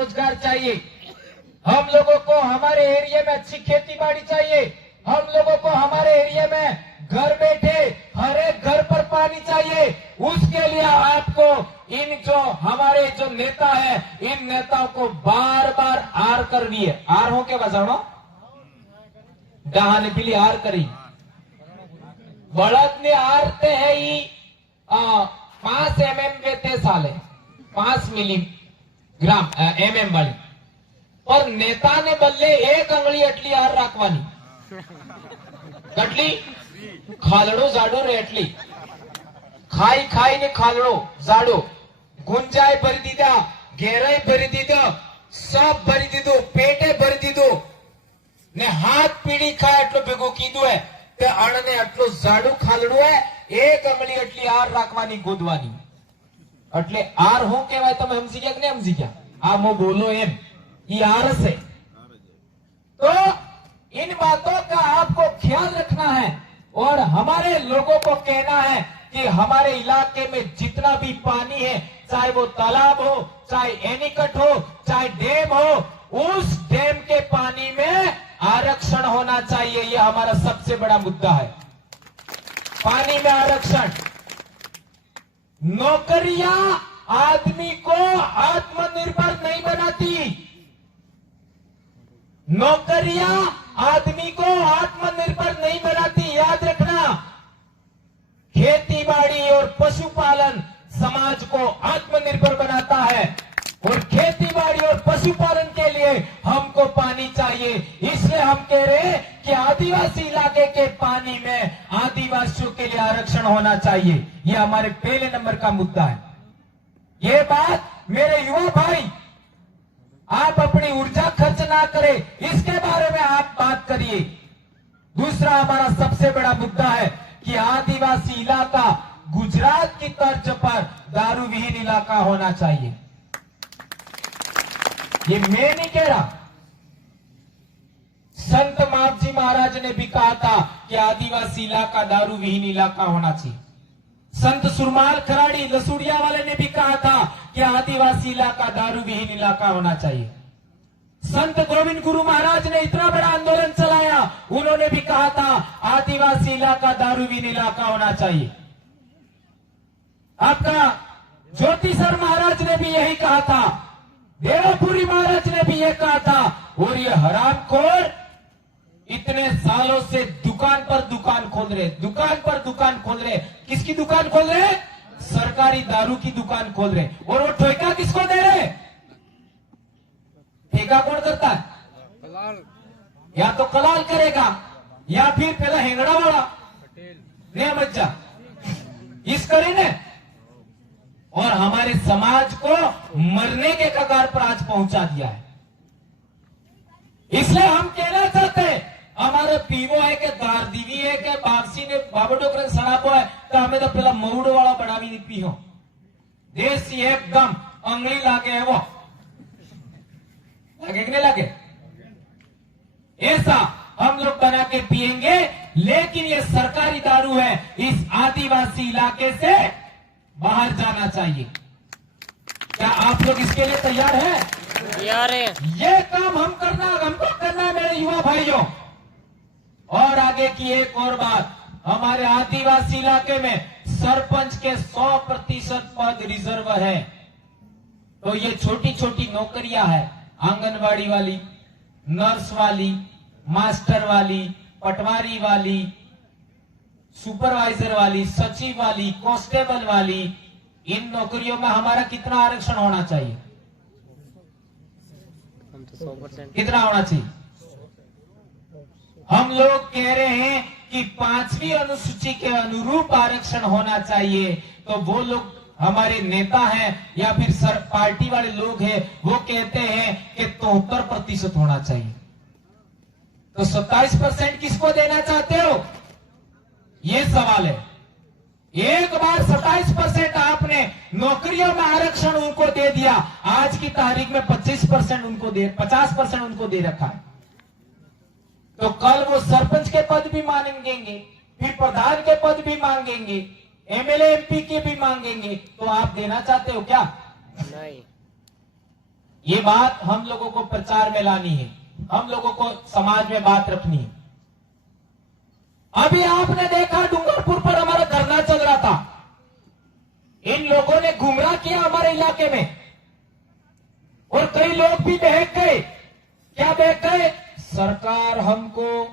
रोजगार चाहिए, हम लोगों को हमारे एरिया में अच्छी खेती बाड़ी चाहिए, हम लोगों को हमारे एरिया में घर बैठे हर एक घर पर पानी चाहिए। उसके लिए आपको इन जो हमारे जो नेता है, इन नेताओं को बार बार आर करनी है। आर हो के बजानो डहाने पीली आर करी बड़द ने आरते है 5 mm वेते साले 5 मिलीग्राम mm वाली, पर नेता ने बदले 1 अंगली अटली आर राखवानी कटली खालड़ो जाडो रे अटली खाई खाई ने खालड़ो जाडो गुंजाई भरी दीदा, घेराई भरी दीदा, सब भरी दीदो, पेटे भरी दीदो ने हाथ पीड़ी खाए એટલો ભેગો કીધું है તે અણને આટલો જાડું ખાલડું है 1 અંગળી એટલી આર રાખવાની ગોદવાની એટલે આર હું કહેવાય તમે સમજી ગયા કે નહીં સમજી ગયા? આ મો બોલો એમ ઈ આર છે। तो इन बातों का आपको ख्याल रखना है और हमारे लोगों को कहना है कि हमारे इलाके में जितना भी पानी है, चाहे वो तालाब हो, चाहे एनीकट हो, चाहे डैम हो, उस डैम के पानी में आरक्षण होना चाहिए। यह हमारा सबसे बड़ा मुद्दा है, पानी में आरक्षण। नौकरियां आदमी को आत्मनिर्भर नहीं बनाती, नौकरियां आदमी को आत्मनिर्भर नहीं बनाती, याद रखना। खेती बाड़ी और पशुपालन समाज को आत्मनिर्भर बनाता है और खेती बाड़ी और पशुपालन के लिए हमको पानी चाहिए। इसलिए हम कह रहे हैं कि आदिवासी इलाके के पानी में आदिवासियों के लिए आरक्षण होना चाहिए। यह हमारे पहले नंबर का मुद्दा है। यह बात मेरे युवा भाई, आप अपनी ऊर्जा खर्च ना करें, इसके बारे में आप बात करिए। दूसरा हमारा सबसे बड़ा मुद्दा है कि आदिवासी इलाका गुजरात की तर्ज पर दारू विहीन इलाका होना चाहिए। ये मैं नहीं कह रहा, संत मावजी महाराज ने भी कहा था कि आदिवासी इलाका दारू विहीन इलाका होना चाहिए। संत सुरमाल खराड़ी लसूड़िया वाले ने भी कहा था कि आदिवासी इलाका दारू विहीन इलाका होना चाहिए। संत गोविंद गुरु महाराज ने इतना बड़ा आंदोलन चलाया, उन्होंने भी कहा था आदिवासी इलाका दारू विहीन इलाका होना चाहिए। आपका ज्योतिसर महाराज ने भी यही कहा था, देवपुरी महाराज ने भी यह कहा था। और ये हरामखोर इतने सालों से दुकान पर दुकान खोल रहे, दुकान पर दुकान खोल रहे। किसकी दुकान खोल रहे? सरकारी दारू की दुकान खोल रहे। और वो ठेका किसको दे रहे? ठेका कौन करता है? या तो कलाल करेगा या फिर पहला हेंगड़ा वाला ने बच्चा इस करे ने। और हमारे समाज को मरने के कगार पर आज पहुंचा दिया है। इसलिए हम कहना चाहते हैं, हमारे पीवो है कि दारदीवी है कि बागसी ने बाबडोकर सड़ापो है तो हमें तो पहला मऊड़ो वाला बढ़ावी नहीं पी हो। देसी एकदम अंगली लागे है, वो लागे कि नहीं लागे, ऐसा हम लोग बना के पिएंगे। लेकिन ये सरकारी दारू है, इस आदिवासी इलाके से बाहर जाना चाहिए। क्या आप लोग इसके लिए तैयार हैं? तैयार है। ये काम हमको करना है मेरे युवा भाइयों। और आगे की एक और बात, हमारे आदिवासी इलाके में सरपंच के 100% पद रिजर्व है। तो ये छोटी छोटी नौकरियां है, आंगनबाड़ी वाली, नर्स वाली, मास्टर वाली, पटवारी वाली, सुपरवाइजर वाली, सचिव वाली, कांस्टेबल वाली, इन नौकरियों में हमारा कितना आरक्षण होना चाहिए? कितना होना चाहिए? हम लोग कह रहे हैं कि 5वीं अनुसूची के अनुरूप आरक्षण होना चाहिए। तो वो लोग हमारे नेता हैं या फिर पार्टी वाले लोग हैं, वो कहते हैं कि 73% होना चाहिए। तो 27% किसको देना चाहते हो? ये सवाल है। एक बार 27% आपने नौकरियों में आरक्षण उनको दे दिया, आज की तारीख में 50% उनको दे रखा है। तो कल वो सरपंच के पद भी मांगेंगे, फिर प्रधान के पद भी मांगेंगे, एमएलए एमपी के भी मांगेंगे। तो आप देना चाहते हो क्या? नहीं। ये बात हम लोगों को प्रचार में लानी है, हम लोगों को समाज में बात रखनी है। अभी आपने देखा डूंगरपुर पर हमारा धरना चल रहा था, इन लोगों ने गुमराह किया हमारे इलाके में और कई लोग भी बहक गए। क्या बहक गए? सरकार हमको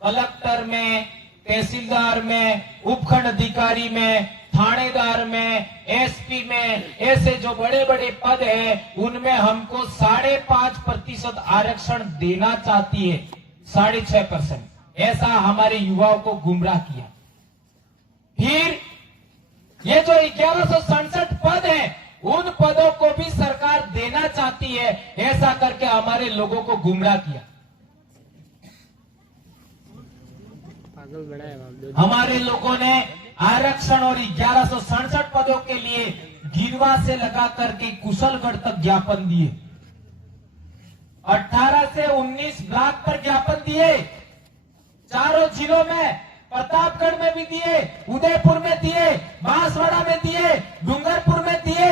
कलेक्टर में, तहसीलदार में, उपखंड अधिकारी में, थानेदार में, एसपी में, ऐसे जो बड़े बड़े पद हैं उनमें हमको 5.5% आरक्षण देना चाहती है, 6.5%। ऐसा हमारे युवाओं को गुमराह किया। फिर ये जो 1167 पद हैं उन पदों को भी सरकार देना चाहती है, ऐसा करके हमारे लोगों को गुमराह किया। हमारे लोगों ने आरक्षण और 1167 पदों के लिए गिरवा से लगा करके कुशलगढ़ तक ज्ञापन दिए, 18 से 19 ब्लॉक पर ज्ञापन दिए, चारों जिलों में, प्रतापगढ़ में भी दिए, उदयपुर में दिए, बांसवाड़ा में दिए, डूंगरपुर में दिए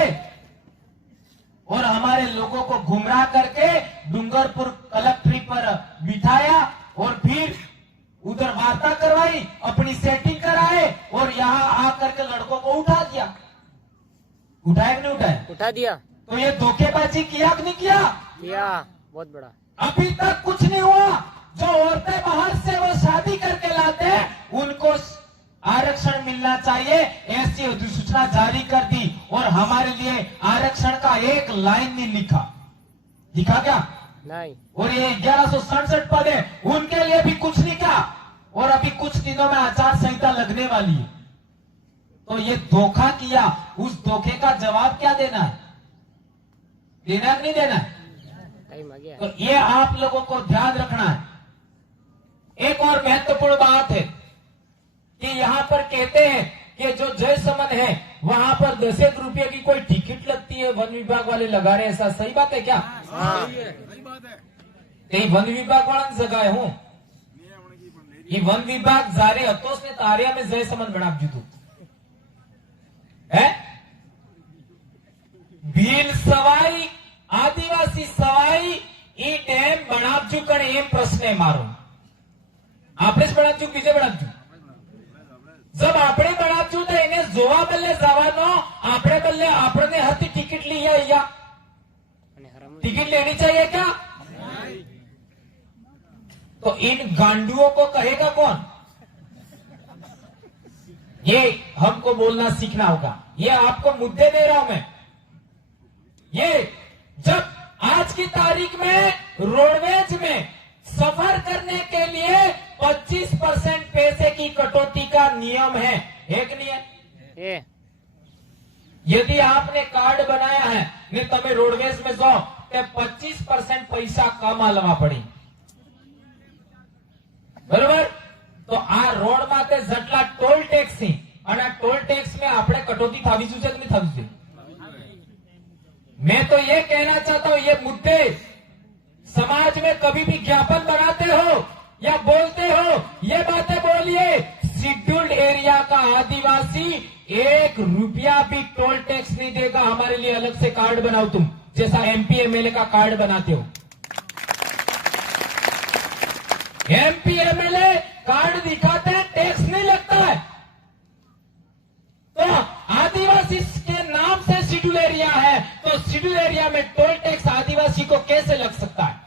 और हमारे लोगों को गुमराह करके डूंगरपुर कलेक्ट्री पर बिठाया और फिर उधर वार्ता करवाई, अपनी सेटिंग कराए और यहाँ आकर के लड़कों को उठा दिया। उठाया कि नहीं उठाया? उठा दिया। तो ये धोखेबाजी किया कि नहीं किया? किया, बहुत बड़ा। अभी तक कुछ नहीं हुआ। जो औरतें बाहर से वो शादी करके लाते हैं उनको आरक्षण मिलना चाहिए, ऐसी अधिसूचना जारी कर दी और हमारे लिए आरक्षण का एक लाइन नहीं लिखा। लिखा क्या? नहीं। और ये 1167 पद है उनके लिए भी कुछ नहीं किया और अभी कुछ दिनों में आचार संहिता लगने वाली है। तो ये धोखा किया, उस धोखे का जवाब क्या देना है? देना नहीं देना है? टाइम आ गया। तो ये आप लोगों को ध्यान रखना है। एक और महत्वपूर्ण बात है कि यहाँ पर कहते हैं कि जो जयसमन है वहां पर 10 रुपये की कोई टिकट लगती है, वन विभाग वाले लगा रहे हैं। ऐसा सही बात है क्या? हाँ। कहीं वन विभाग वाला जगह हूँ ये वन विभाग जारे हतोस ने तारिया में जयसमन बना दीधું है। भील सवाई आदिवासी सवाई ई डेम बनावजू कण एम प्रश्न मारो આપણે જ બનાવજો બીજે બનાવજો जब આપણે બનાવજો તો એને જોવા બદલે જવાનો આપણે બદલે આપણને હતી ટિકિટ લઈ આયા टिकट लेनी चाहिए क्या? तो इन गांडुओं को कहेगा कौन? ये हमको बोलना सीखना होगा। ये आपको मुद्दे दे रहा हूं मैं। ये जब आज की तारीख में रोडवेज में सफर करने के लिए 25% पैसे की कटौती का नियम है कि नहीं है? यदि आपने कार्ड बनाया है ने तमे रोडवेज में जाओ तो 25% पैसा कम आलवा पड़ी, बराबर? तो आ रोड माटे जटला टोल टेक्स थी અને टोल टैक्स में આપણે कटौती थावी જોઈએ કે नहीं थावी જોઈએ? मैं तो ये कहना चाहता हूं, ये मुद्दे समाज में कभी भी ज्ञापन बनाते हो या बोलते हो, ये बातें बोलिए। शेड्यूल्ड एरिया का आदिवासी 1 रुपया भी टोल टैक्स नहीं देगा। हमारे लिए अलग से कार्ड बनाओ तुम, जैसा एमपी एमएलए का कार्ड बनाते हो। एमपी एमएलए कार्ड दिखाते हैं, टैक्स नहीं लगता है। तो आदिवासी के नाम से शेड्यूल एरिया है, तो शेड्यूल एरिया में टोल टैक्स आदिवासी को कैसे लग सकता है?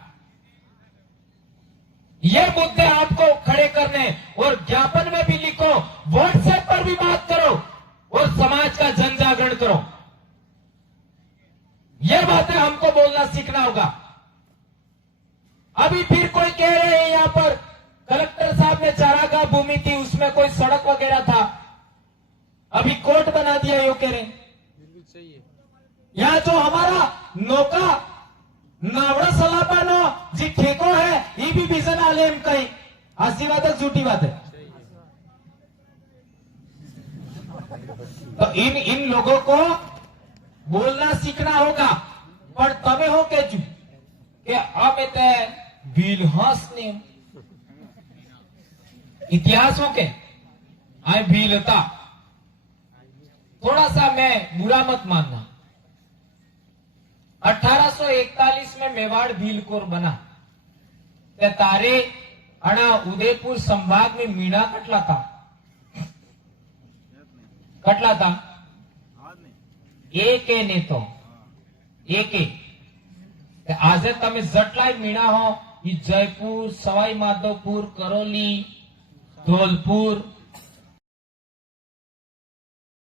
ये मुद्दे आपको खड़े करने और ज्ञापन में भी लिखो, व्हाट्सएप पर भी बात करो और समाज का जन जागरण करो। ये बातें हमको बोलना सीखना होगा। अभी फिर कोई कह रहे हैं यहां पर कलेक्टर साहब ने चारागाह भूमि थी, उसमें कोई सड़क वगैरह था, अभी कोर्ट बना दिया, यो कह रहे हैं। यहाँ जो हमारा नौका नावड़ा सलाबानो जी ठेको है, ये भी विजन आले एम कहीं हासी बात है, झूठी बात है। तो इन लोगों को बोलना सीखना होगा। पर तमे हो के जू कि अब ते भीलहस ने इतिहास हो के आए भीलता, थोड़ा सा मैं बुरा मत मानना। 1800 1841 में मेवाड़ भीलकोर बना। ते तारे अणा उदयपुर संभाग में मीणा कटला था, कटला था एक ने तो एक आज तमे जटलाय मीणा हो, जयपुर, सवाई माधोपुर, करोली, धौलपुर,